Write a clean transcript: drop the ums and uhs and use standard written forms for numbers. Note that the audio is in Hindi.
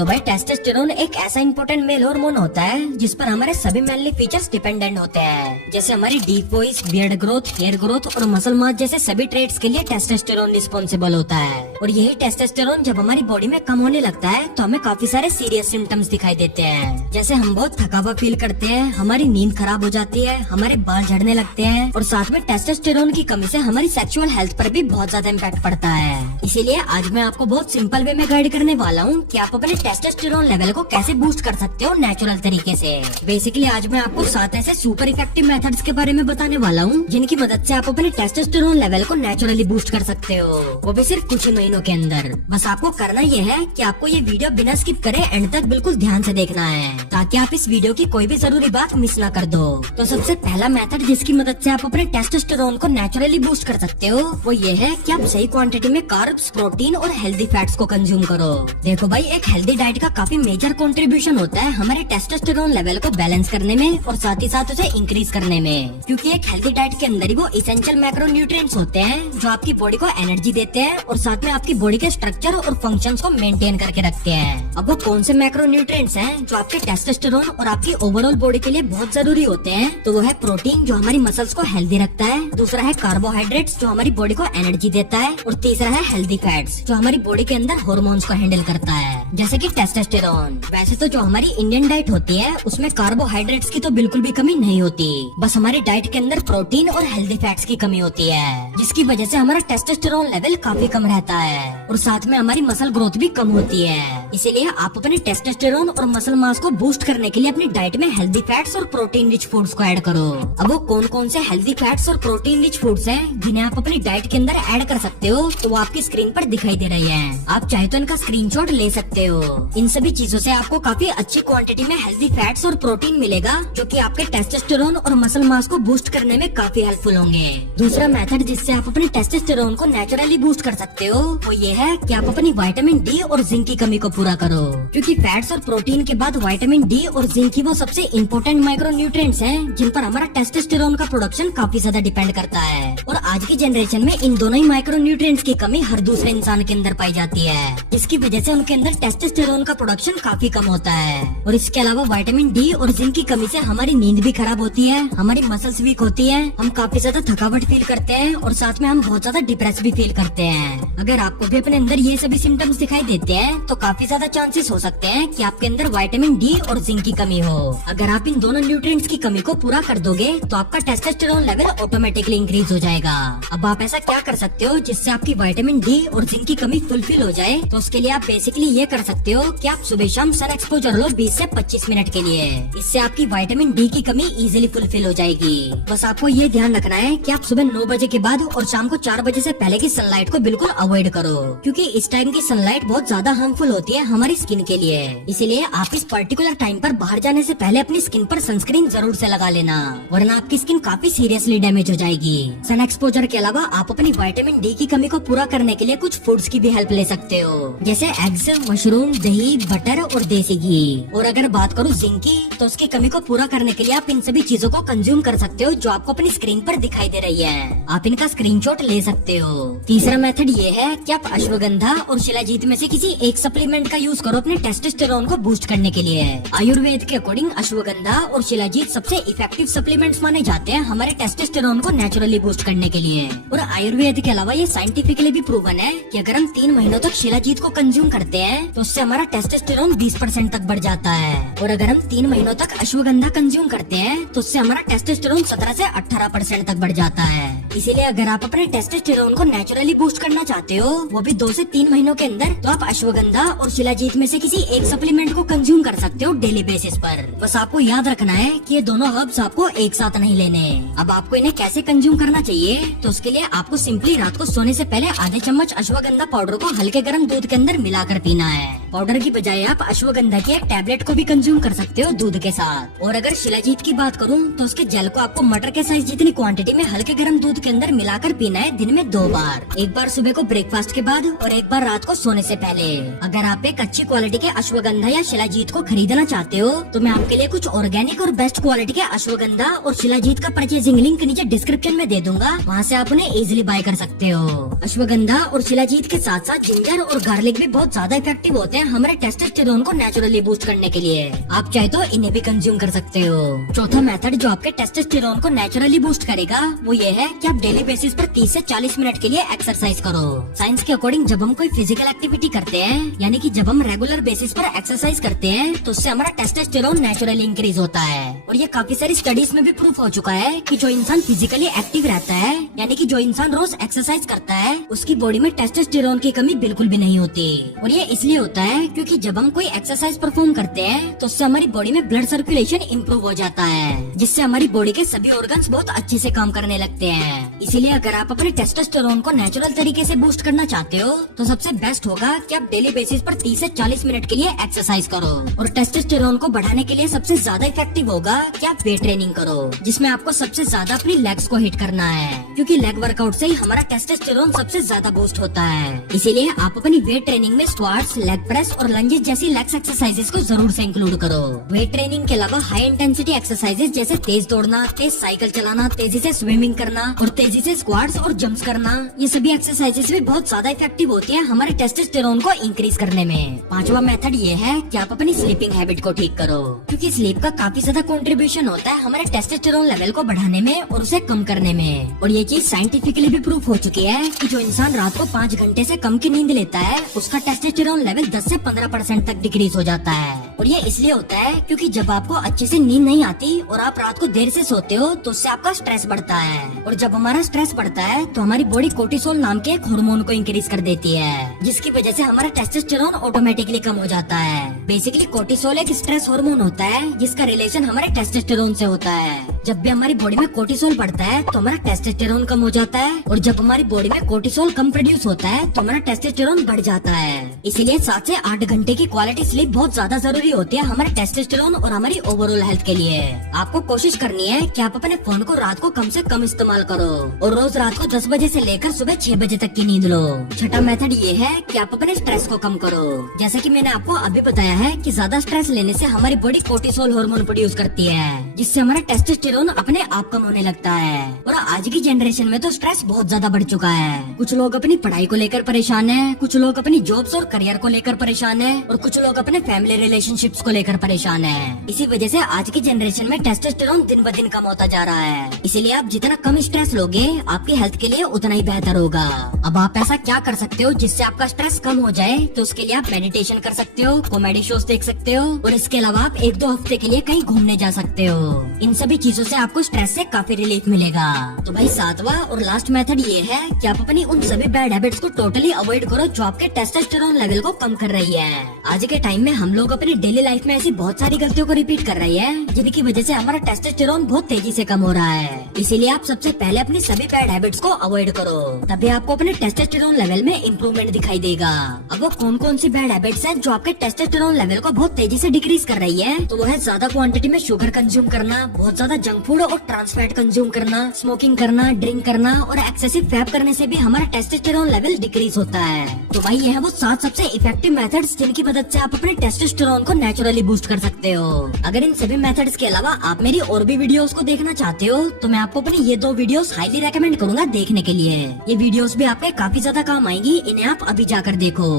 तो भाई टेस्टोस्टेरोन एक ऐसा इंपॉर्टेंट मेल हार्मोन होता है जिस पर हमारे सभी मेनली फीचर्स डिपेंडेंट होते हैं, जैसे हमारी deep voice, beard growth, hair growth और मसल मास जैसे सभी ट्रेड्स के लिए टेस्टोस्टेरोन रिस्पॉन्सिबल होता है। और यही टेस्टोस्टेरोन जब हमारी बॉडी में कम होने लगता है तो हमें काफी सारे सीरियस सिम्टम्स दिखाई देते हैं, जैसे हम बहुत थका हुआ फील करते हैं, हमारी नींद खराब हो जाती है, हमारे बाल झड़ने लगते हैं और साथ में टेस्टोस्टेरोन की कमी से हमारी सेक्सुअल हेल्थ पर भी बहुत ज्यादा इम्पैक्ट पड़ता है। इसीलिए आज मैं आपको बहुत सिंपल वे में गाइड करने वाला हूँ कि आप अपने टेस्टोस्टेरोन लेवल को कैसे बूस्ट कर सकते हो नेचुरल तरीके से। बेसिकली आज मैं आपको 7 ऐसे सुपर इफेक्टिव मेथड्स के बारे में बताने वाला हूँ जिनकी मदद से आप अपने टेस्टोस्टेरोन लेवल को नेचुरली बूस्ट कर सकते हो, वो भी सिर्फ कुछ ही महीनों के अंदर। बस आपको करना ये है कि आपको ये वीडियो बिना स्किप करे एंड तक बिल्कुल ध्यान से देखना है ताकि आप इस वीडियो की कोई भी जरूरी बात मिस ना कर दो। तो सबसे पहला मेथड जिसकी मदद से आप अपने टेस्टोस्टेरोन को नेचुरली बूस्ट कर सकते हो वो ये है कि आप सही क्वांटिटी में कार्ब्स, प्रोटीन और हेल्दी फैट्स को कंज्यूम करो। देखो भाई, एक हेल्दी डाइट का काफी मेजर कंट्रीब्यूशन होता है हमारे टेस्टोस्टेरोन लेवल को बैलेंस करने में और साथ ही साथ उसे इंक्रीज करने में, क्योंकि एक हेल्दी डाइट के अंदर ही वो एसेंशियल मैक्रोन्यूट्रिएंट्स होते हैं जो आपकी बॉडी को एनर्जी देते हैं और साथ में आपकी बॉडी के स्ट्रक्चर और फंक्शंस को मेंटेन करके रखते हैं। अब वो कौन से मैक्रोन्यूट्रिएंट्स हैं जो आपके टेस्टोस्टेरोन और आपकी ओवरऑल बॉडी के लिए बहुत जरूरी होते हैं? तो वो है प्रोटीन जो हमारी मसल्स को हेल्दी रखता है, दूसरा है कार्बोहाइड्रेट्स जो हमारी बॉडी को एनर्जी देता है और तीसरा है हेल्दी फैट्स जो हमारी बॉडी के अंदर हार्मोन्स को हैंडल करता है, जैसे कि टेस्टोस्टेरोन। वैसे तो जो हमारी इंडियन डाइट होती है उसमें कार्बोहाइड्रेट्स की तो बिल्कुल भी कमी नहीं होती, बस हमारी डाइट के अंदर प्रोटीन और हेल्दी फैट्स की कमी होती है, जिसकी वजह से हमारा टेस्टोस्टेरोन लेवल काफी कम रहता है और साथ में हमारी मसल ग्रोथ भी कम होती है। इसीलिए आप अपने टेस्टोस्टेरोन और मसल मास को बूस्ट करने के लिए अपनी डाइट में हेल्दी फैट्स और प्रोटीन रिच फूड्स को ऐड करो। अब वो कौन कौन से हेल्दी फैट्स और प्रोटीन रिच फूड्स हैं जिन्हें आप अपनी डाइट के अंदर ऐड कर सकते हो तो वो आपकी स्क्रीन पर दिखाई दे रही है। आप चाहे तो इनका स्क्रीनशॉट ले सकते हो। इन सभी चीजों से आपको काफी अच्छी क्वांटिटी में हेल्दी फैट्स और प्रोटीन मिलेगा जो कि आपके टेस्टोस्टेरोन और मसल मास को बूस्ट करने में काफी हेल्पफुल होंगे। दूसरा मेथड जिससे आप अपने टेस्टोस्टेरोन को नेचुरली बूस्ट कर सकते हो वो ये है कि आप अपनी विटामिन डी और जिंक की कमी को पूरा करो, क्योंकि फैट्स और प्रोटीन के बाद विटामिन डी और जिंक ही वो सबसे इम्पोर्टेंट माइक्रोन्यूट्रिएंट्स हैं जिन पर हमारा टेस्टोस्टेरोन का प्रोडक्शन काफी ज्यादा डिपेंड करता है। और आज की जनरेशन में इन दोनों ही माइक्रोन्यूट्रिएंट्स की कमी हर दूसरे इंसान के अंदर पाई जाती है, जिसकी वजह से उनके अंदर टेस्टोस्टेरोन का प्रोडक्शन काफी कम होता है। और इसके अलावा विटामिन डी और जिंक की कमी से हमारी नींद भी खराब होती है, हमारी मसल्स वीक होती है, हम काफी ज्यादा थकावट फील करते हैं और साथ में हम बहुत ज्यादा डिप्रेस भी फील करते हैं। अगर आपको भी अपने अंदर ये सभी सिम्टम्स दिखाई देते हैं तो काफी ज्यादा चांसेस हो सकते हैं कि आपके अंदर विटामिन डी और जिंक की कमी हो। अगर आप इन दोनों न्यूट्रिएंट्स की कमी को पूरा कर दोगे तो आपका टेस्टोस्टेरोन लेवल ऑटोमेटिकली इंक्रीज हो जाएगा। अब आप ऐसा क्या कर सकते हो जिससे आपकी विटामिन डी और जिंक की कमी फुलफिल हो जाए? तो उसके लिए आप बेसिकली ये कर सकते हो कि आप सुबह शाम सन एक्सपोजर लो 20 से 25 मिनट के लिए। इससे आपकी विटामिन डी की कमी इजीली फुलफिल हो जाएगी। बस आपको ये ध्यान रखना है कि आप सुबह 9 बजे के बाद और शाम को 4 बजे से पहले की सनलाइट को बिल्कुल अवॉइड करो, क्योंकि इस टाइम की सनलाइट बहुत ज्यादा हार्मफुल होती है हमारी स्किन के लिए। इसीलिए आप इस पर्टिकुलर टाइम पर बाहर जाने से पहले अपनी स्किन पर सनस्क्रीन जरूर से लगा लेना, वरना आपकी स्किन काफी सीरियसली डैमेज हो जाएगी। सन एक्सपोजर के अलावा आप अपनी विटामिन डी की कमी को पूरा करने के लिए कुछ फूड्स की भी हेल्प ले सकते हो, जैसे एग्स, मशरूम, दही, बटर और देसी घी। और अगर बात करूँ जिंक की तो उसकी कमी को पूरा करने के लिए आप इन सभी चीजों को कंज्यूम कर सकते हो जो आपको अपनी स्क्रीन पर दिखाई दे रही है। आप इनका स्क्रीनशॉट ले सकते हो। तीसरा मेथड ये है कि आप अश्वगंधा और शिलाजीत में से किसी एक सप्लीमेंट का यूज करो अपने टेस्टोस्टेरोन को बूस्ट करने के लिए। आयुर्वेद के अकॉर्डिंग अश्वगंधा और शिलाजीत सबसे इफेक्टिव सप्लीमेंट्स माने जाते हैं हमारे टेस्टोस्टेरोन को नेचुरली बूस्ट करने के लिए। और आयुर्वेद के अलावा ये साइंटिफिकली भी प्रूवन है कि अगर हम 3 महीनों तक शिलाजीत को कंज्यूम करते हैं तो उससे हमारा टेस्टोस्टेरोन 20% तक बढ़ जाता है। और अगर हम 3 महीनों तक अश्वगंधा कंज्यूम करते हैं तो उससे हमारा टेस्टोस्टेरोन 17 से 18% तक बढ़ जाता है। इसीलिए अगर आप अपने टेस्टोस्टेरोन को नेचुरली बूस्ट करना चाहते हो, वो भी 2 से 3 महीनों के अंदर, तो आप अश्वगंधा और शिलाजीत में से किसी एक सप्लीमेंट को कंज्यूम कर सकते हो डेली बेसिस पर। बस आपको याद रखना है कि ये दोनों हर्ब्स आपको एक साथ नहीं लेने। अब आपको इन्हें कैसे कंज्यूम करना चाहिए? तो उसके लिए आपको सिंपली रात को सोने से पहले आधे चम्मच अश्वगंधा पाउडर को हल्के गर्म दूध के अंदर मिलाकर पीना है। पाउडर की बजाय आप अश्वगंधा की एक टैबलेट को भी कंज्यूम कर सकते हो दूध के साथ। और अगर शिलाजीत की बात करूं तो उसके जेल को आपको मटर के साइज जितनी क्वांटिटी में हल्के गर्म दूध के अंदर मिलाकर पीना है दिन में 2 बार, एक बार सुबह को ब्रेकफास्ट के बाद और एक बार रात को सोने से पहले। अगर आप एक अच्छी क्वालिटी के अश्वगंधा या शिलाजीत को खरीदना चाहते हो तो मैं आपके लिए कुछ ऑर्गेनिक और बेस्ट क्वालिटी के अश्वगंधा और शिलाजीत का परचेजिंग लिंक नीचे डिस्क्रिप्शन में दे दूंगा, वहाँ से आप उन्हें इजीली बाय कर सकते हो। अश्वगंधा और शिलाजीत के साथ साथ जिंजर और गार्लिक भी बहुत ज्यादा इफेक्टिव होते हैं हैं हमारे टेस्टोस्टेरोन को नेचुरली बूस्ट करने के लिए। आप चाहे तो इन्हें भी कंज्यूम कर सकते हो। चौथा मेथड जो आपके टेस्टोस्टेरोन को नेचुरली बूस्ट करेगा वो ये है कि आप डेली बेसिस पर 30 से 40 मिनट के लिए एक्सरसाइज करो। साइंस के अकॉर्डिंग जब हम कोई फिजिकल एक्टिविटी करते हैं, यानी कि जब हम रेगुलर बेसिस पर एक्सरसाइज करते हैं, तो उससे हमारा टेस्टोस्टेरोन नेचुरली इंक्रीज होता है। और ये काफी सारी स्टडीज में भी प्रूफ हो चुका है कि जो इंसान फिजिकली एक्टिव रहता है, यानी कि जो इंसान रोज एक्सरसाइज करता है, उसकी बॉडी में टेस्टोस्टेरोन की कमी बिल्कुल भी नहीं होती। और ये इसलिए होता है क्योंकि जब हम कोई एक्सरसाइज परफॉर्म करते हैं तो उससे हमारी बॉडी में ब्लड सर्कुलेशन इम्प्रूव हो जाता है, जिससे हमारी बॉडी के सभी ऑर्गन्स बहुत अच्छे से काम करने लगते हैं। इसीलिए अगर आप अपने टेस्टोस्टेरोन को नेचुरल तरीके से बूस्ट करना चाहते हो तो सबसे बेस्ट होगा कि आप डेली बेसिस पर 30 से 40 मिनट के लिए एक्सरसाइज करो। और टेस्टोस्टेरोन को बढ़ाने के लिए सबसे ज्यादा इफेक्टिव होगा कि आप वेट ट्रेनिंग करो, जिसमें आपको सबसे ज्यादा अपनी लेग्स को हिट करना है, क्योंकि लेग वर्कआउट से ही हमारा टेस्टोस्टेरोन सबसे ज्यादा बूस्ट होता है। इसीलिए आप अपनी वेट ट्रेनिंग में स्क्वाट्स, लेग प्रेस और लंजेस जैसी लेग्स एक्सरसाइजेस को जरूर से इंक्लूड करो। वेट ट्रेनिंग के अलावा हाई इंटेंसिटी एक्सरसाइजेस जैसे तेज दौड़ना, तेज साइकिल चलाना, तेजी से स्विमिंग करना और तेजी से स्क्वाट्स और जंप्स करना, ये सभी एक्सरसाइजेस भी बहुत ज्यादा इफेक्टिव होती है हमारे टेस्टोस्टेरोन को इंक्रीज करने में। पांचवा मेथड ये है कि आप अपनी स्लीपिंग हैबिट को ठीक करो, क्योंकि स्लीप का काफी ज्यादा कंट्रीब्यूशन होता है हमारे टेस्टोस्टेरोन लेवल को बढ़ाने में और उसे कम करने में। और ये चीज साइंटिफिकली भी प्रूफ हो चुकी है कि जो इंसान रात को 5 घंटे से कम की नींद लेता है, उसका टेस्टोस्टेरोन लेवल 10 से 15% तक डिक्रीज हो जाता है। और ये इसलिए होता है क्योंकि जब आपको अच्छे से नींद नहीं आती और आप रात को देर से सोते हो तो उससे आपका स्ट्रेस बढ़ता है। और जब हमारा स्ट्रेस बढ़ता है तो हमारी बॉडी कोर्टिसोल नाम के एक हार्मोन को इंक्रीज कर देती है, जिसकी वजह से हमारा टेस्टोस्टेरोन ऑटोमेटिकली कम हो जाता है। बेसिकली कोर्टिसोल एक स्ट्रेस हार्मोन होता है जिसका रिलेशन हमारे टेस्टोस्टेरोन से होता है। जब भी हमारी बॉडी में कोर्टिसोल बढ़ता है तो हमारा टेस्टोस्टेरोन कम हो जाता है, और जब हमारी बॉडी में कोर्टिसोल कम प्रोड्यूस होता है तो हमारा टेस्टोस्टेरोन बढ़ जाता है। इसीलिए 7 से 8 घंटे की क्वालिटी स्लीप बहुत ज्यादा जरूरी होती है हमारे टेस्टोस्टेरोन और हमारी ओवरऑल हेल्थ के लिए। आपको कोशिश करनी है कि आप अपने फोन को रात को कम से कम इस्तेमाल करो और रोज रात को 10 बजे से लेकर सुबह 6 बजे तक की नींद लो। छठा मेथड ये है कि आप अपने स्ट्रेस को कम करो। जैसे कि मैंने आपको अभी बताया है कि ज्यादा स्ट्रेस लेने से हमारी बॉडी कोर्टिसोल हार्मोन प्रोड्यूस करती है, जिससे हमारा टेस्टोस्टेरोन अपने आप कम होने लगता है। और आज की जनरेशन में तो स्ट्रेस बहुत ज्यादा बढ़ चुका है। कुछ लोग अपनी पढ़ाई को लेकर परेशान है, कुछ लोग अपनी जॉब्स और करियर को लेकर परेशान है, और कुछ लोग अपने फैमिली रिलेशनशिप्स को लेकर परेशान है। इसी वजह से आज की जनरेशन में टेस्टोस्टेरोन दिन ब दिन कम होता जा रहा है। इसीलिए आप जितना कम स्ट्रेस लोगे आपकी हेल्थ के लिए उतना ही बेहतर होगा। अब आप ऐसा क्या कर सकते हो जिससे आपका स्ट्रेस कम हो जाए? तो उसके लिए आप मेडिटेशन कर सकते हो, कॉमेडी शोज देख सकते हो, और इसके अलावा आप 1-2 हफ्ते के लिए कहीं घूमने जा सकते हो। इन सभी चीजों से आपको स्ट्रेस से काफी रिलीफ मिलेगा। तो भाई 7वां और लास्ट मेथड ये है कि आप अपनी उन सभी बैड हैबिट्स को टोटली अवॉइड करो जो आपके टेस्टोस्टेरोन लेवल को कम कर रही है। आज के टाइम में हम लोग अपनी डेली लाइफ में ऐसी बहुत सारी गलतियों को रिपीट कर रही है जिनकी वजह से हमारा टेस्टोस्टेरोन बहुत तेजी से कम हो रहा है। इसीलिए आप सबसे पहले अपनी सभी बैड हैबिट्स को अवॉइड करो, तभी आपको अपने टेस्टोस्टेरोन लेवल में इम्प्रूवमेंट दिखाई देगा। अब वो कौन कौन सी बैड हैबिट्स हैं जो आपके टेस्टोस्टेरोन लेवल को बहुत तेजी से डिक्रीज कर रही है? तो वो है ज्यादा क्वांटिटी में शुगर कंज्यूम करना, बहुत ज्यादा जंक फूड और ट्रांस फैट कंज्यूम करना, स्मोकिंग करना, ड्रिंक करना और एक्सेसिव फैप करने से भी हमारा टेस्टोस्टेरोन लेवल डिक्रीज होता है। तो भाई ये है वो 7 सबसे इफेक्टिव मेथड्स जिनकी मदद से आप अपने टेस्टोस्टेरोन को नेचुरली बूस्ट कर सकते हो। अगर इन सभी मेथड्स के अलावा आप मेरी और भी वीडियोस को देखना चाहते हो तो मैं आपको अपनी ये 2 वीडियोस हाईली रेकमेंड करूंगा देखने के लिए। ये वीडियोस भी आपके काफी ज्यादा काम आएंगी, इन्हें आप अभी जाकर देखो।